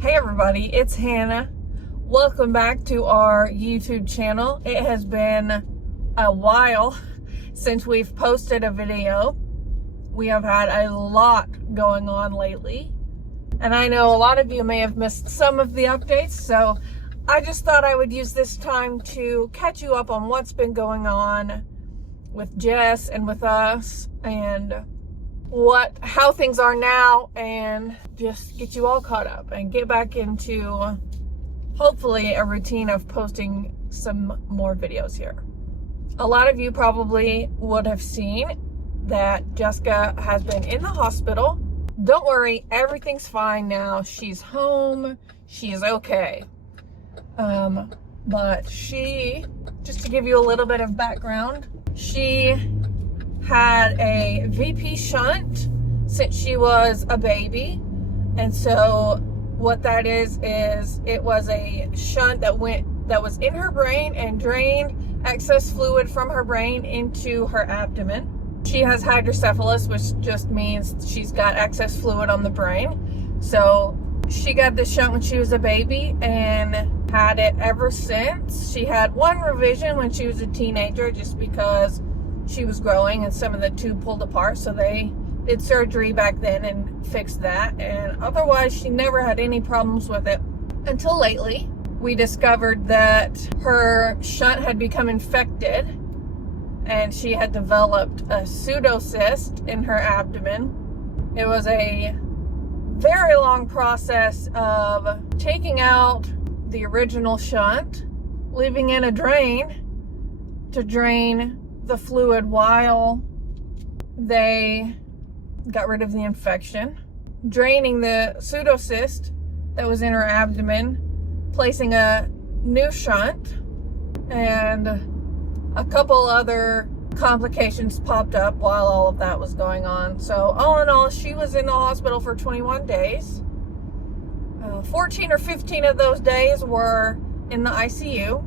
Hey everybody, it's Hannah. Welcome back to our YouTube channel. It has been a while since we've posted a video. We have had a lot going on lately, and I know a lot of you may have missed some of the updates, so I just thought I would use this time to catch you up on what's been going on with Jess and with us, and how things are now, and just get you all caught up and get back into hopefully a routine of posting some more videos here. A lot of you probably would have seen that Jessica has been in the hospital. Don't worry, everything's fine now. She's home, she is okay. But she, just to give you a little bit of background, she had a VP shunt since she was a baby. And so what that is it was a shunt that was in her brain and drained excess fluid from her brain into her abdomen. She has hydrocephalus, which just means she's got excess fluid on the brain. So she got this shunt when she was a baby and had it ever since. She had one revision when she was a teenager just because she was growing and some of the tube pulled apart, so they did surgery back then and fixed that, and otherwise she never had any problems with it until lately. We discovered that her shunt had become infected and she had developed a pseudocyst in her abdomen. It was a very long process of taking out the original shunt, leaving in a drain to drain the fluid while they got rid of the infection, draining the pseudocyst that was in her abdomen, placing a new shunt, and a couple other complications popped up while all of that was going on. So all in all, she was in the hospital for 21 days. 14 or 15 of those days were in the ICU.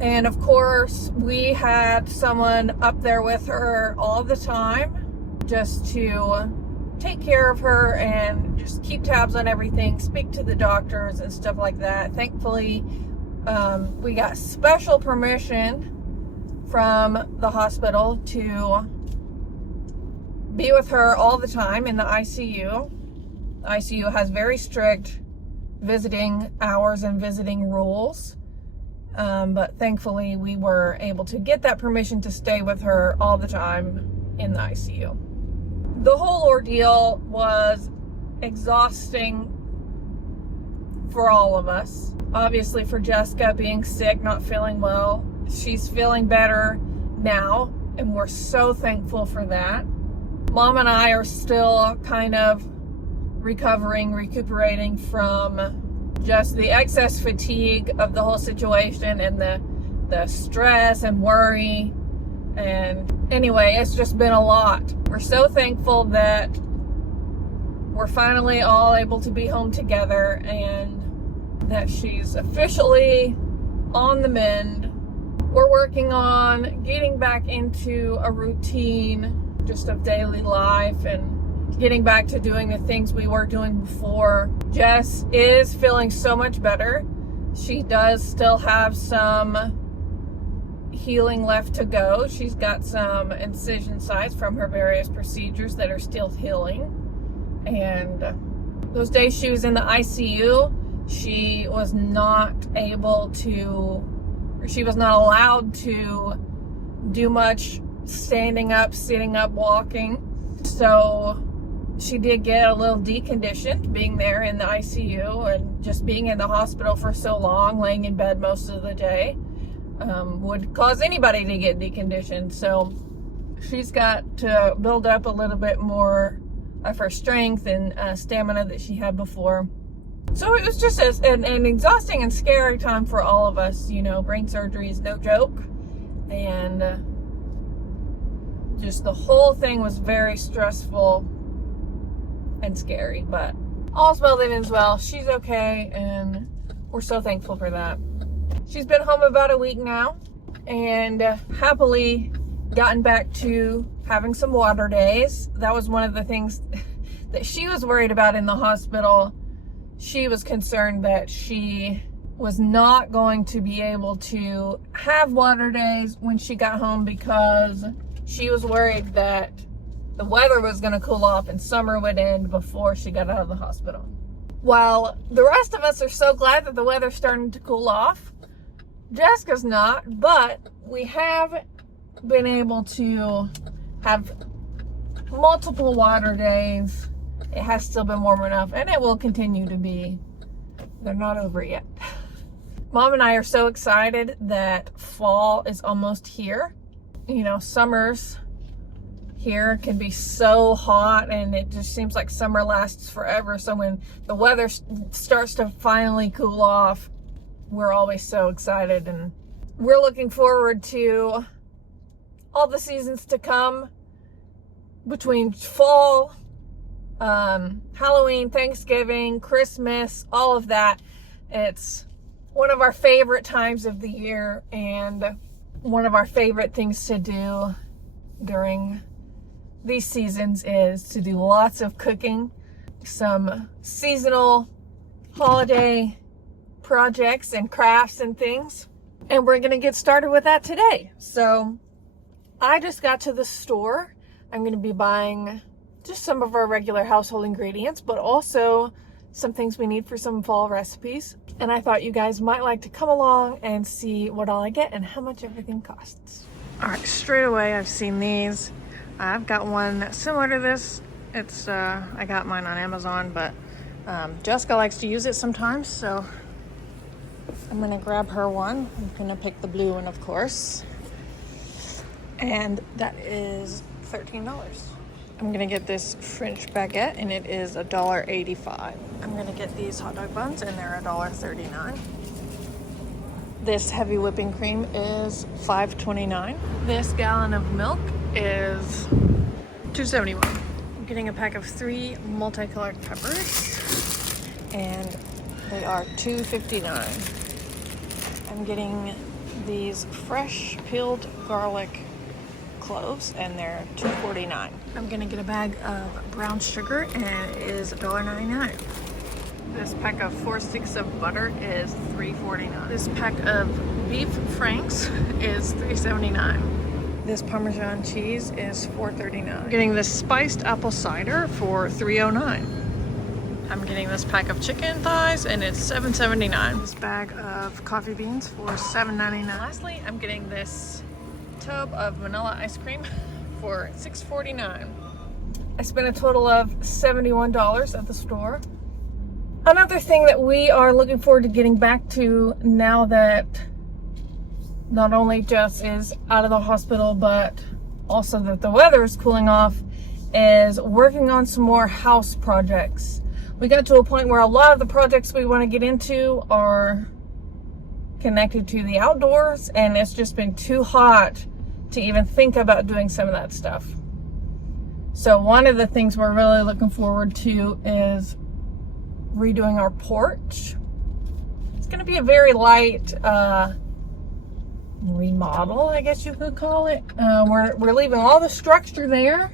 And of course, we had someone up there with her all the time just to take care of her and just keep tabs on everything, speak to the doctors and stuff like that. Thankfully, we got special permission from the hospital to be with her all the time in the ICU. The ICU has very strict visiting hours and visiting rules. But thankfully we were able to get that permission to stay with her all the time in the ICU. The whole ordeal was exhausting for all of us. Obviously for Jessica being sick, not feeling well. She's feeling better now, and we're so thankful for that. Mom and I are still kind of recuperating from just the excess fatigue of the whole situation and the stress and worry. And anyway, it's just been a lot. We're so thankful that we're finally all able to be home together and that she's officially on the mend. We're working on getting back into a routine just of daily life and getting back to doing the things we were doing before. Jess is feeling so much better. She does still have some healing left to go. She's got some incision sites from her various procedures that are still healing. And those days she was in the ICU, she was not allowed to do much standing up, sitting up, walking. So she did get a little deconditioned being there in the ICU, and just being in the hospital for so long, laying in bed most of the day, would cause anybody to get deconditioned. So she's got to build up a little bit more of her strength and stamina that she had before. So it was just an exhausting and scary time for all of us. You know, brain surgery is no joke, and just the whole thing was very stressful and scary, but all's well that ends well. She's okay, and we're so thankful for that. She's been home about a week now and happily gotten back to having some water days. That was one of the things that she was worried about in the hospital. she was concerned that she was not going to be able to have water days when she got home because she was worried that the weather was going to cool off and summer would end before she got out of the hospital. While the rest of us are so glad that the weather's starting to cool off, Jessica's not, but we have been able to have multiple water days. It has still been warm enough, and it will continue to be. They're not over yet. Mom and I are so excited that fall is almost here. You know, summers here can be so hot, and it just seems like summer lasts forever. So when the weather starts to finally cool off, we're always so excited, and we're looking forward to all the seasons to come between fall, Halloween, Thanksgiving, Christmas, all of that. It's one of our favorite times of the year, and one of our favorite things to do during these seasons is to do lots of cooking, some seasonal holiday projects and crafts and things. And we're gonna get started with that today. So I just got to the store. I'm gonna be buying just some of our regular household ingredients, but also some things we need for some fall recipes. And I thought you guys might like to come along and see what all I get and how much everything costs. All right, straight away I've seen these. I've got one similar to this. It's I got mine on Amazon, but Jessica likes to use it sometimes, so I'm gonna grab her one. I'm gonna pick the blue one, of course. And that is $13. I'm gonna get this French baguette, and it is $1.85. I'm gonna get these hot dog buns, and they're $1.39. This heavy whipping cream is $5.29. This gallon of milk is $2.71. I'm getting a pack of 3 multicolored peppers, and they are $2.59. I'm getting these fresh peeled garlic cloves, and they're $2.49. I'm gonna get a bag of brown sugar, and it is $1.99. This pack of 4 sticks of butter is $3.49. This pack of beef franks is $3.79. This Parmesan cheese is $4.39. I'm getting this spiced apple cider for $3.09. I'm getting this pack of chicken thighs, and it's $7.79. This bag of coffee beans for $7.99. Lastly, I'm getting this tub of vanilla ice cream for $6.49. I spent a total of $71 at the store. Another thing that we are looking forward to getting back to now that not only Jess is out of the hospital, but also that the weather is cooling off, is working on some more house projects. We got to a point where a lot of the projects we want to get into are connected to the outdoors, and it's just been too hot to even think about doing some of that stuff. So one of the things we're really looking forward to is redoing our porch. It's going to be a very light remodel, I guess you could call it. We're leaving all the structure there,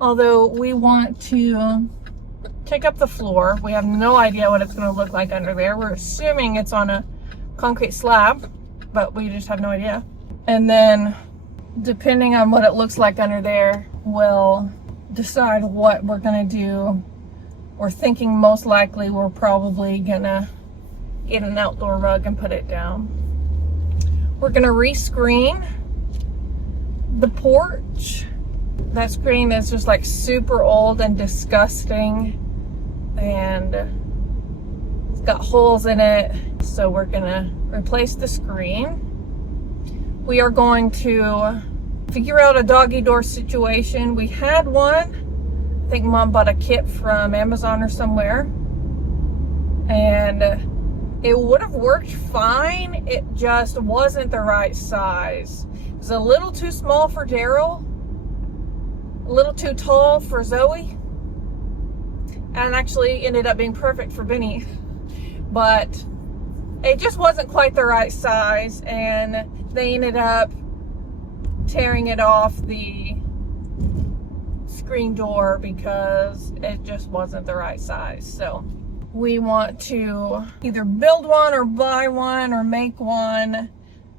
although we want to take up the floor. We have no idea what it's going to look like under there. We're assuming it's on a concrete slab, but we just have no idea. And then depending on what it looks like under there, we'll decide what we're gonna do. We're thinking most likely we're probably gonna get an outdoor rug and put it down. We're gonna rescreen the porch. That screen is just like super old and disgusting, and it's got holes in it, so we're gonna replace the screen. We are going to figure out a doggy door situation. We had one. I think Mom bought a kit from Amazon or somewhere, and it would have worked fine. It just wasn't the right size. It was a little too small for Daryl, a little too tall for Zoe, and actually ended up being perfect for Benny. But it just wasn't quite the right size, and they ended up tearing it off the screen door because it just wasn't the right size. So we want to either build one or buy one or make one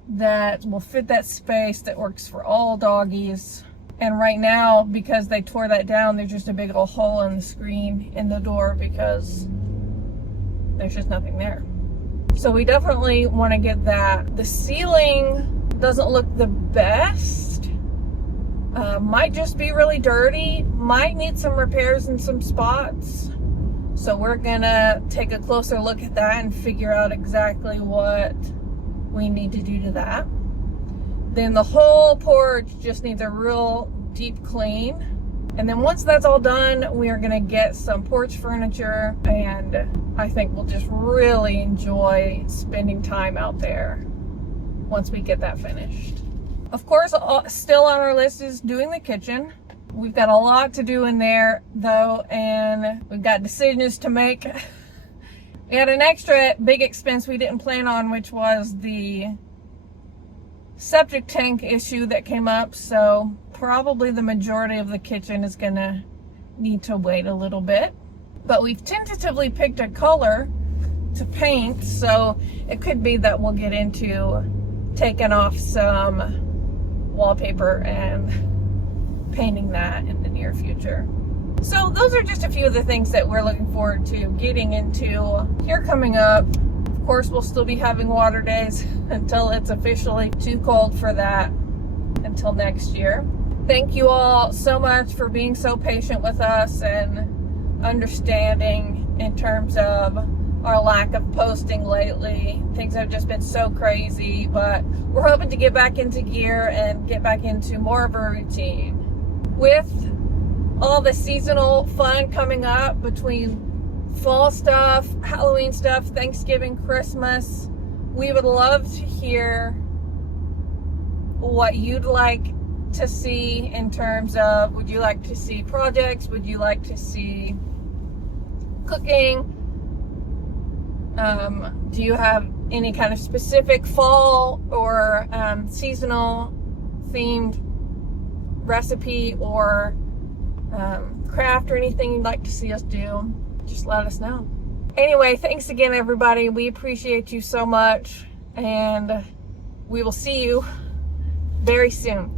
that will fit that space, that works for all doggies. And right now, because they tore that down, there's just a big old hole in the screen in the door because there's just nothing there. So we definitely want to get that. The ceiling doesn't look the best. Might just be really dirty. Might need some repairs in some spots. So we're gonna take a closer look at that and figure out exactly what we need to do to that. Then the whole porch just needs a real deep clean. And then once that's all done, we are gonna get some porch furniture, and I think we'll just really enjoy spending time out there once we get that finished. Of course, still on our list is doing the kitchen. We've got a lot to do in there though, and we've got decisions to make. We had an extra big expense we didn't plan on, which was the septic tank issue that came up. So probably the majority of the kitchen is gonna need to wait a little bit. But we've tentatively picked a color to paint, so it could be that we'll get into taking off some wallpaper and painting that in the near future. So those are just a few of the things that we're looking forward to getting into here coming up. Of course, we'll still be having water days until it's officially too cold for that until next year. Thank you all so much for being so patient with us and understanding in terms of our lack of posting lately. Things have just been so crazy, but we're hoping to get back into gear and get back into more of a routine. With all the seasonal fun coming up between fall stuff, Halloween stuff, Thanksgiving, Christmas, we would love to hear what you'd like to see in terms of, would you like to see projects? Would you like to see cooking? Do you have any kind of specific fall or seasonal themed recipe or craft or anything you'd like to see us do? Just let us know. Anyway, thanks again, everybody. We appreciate you so much, and we will see you very soon.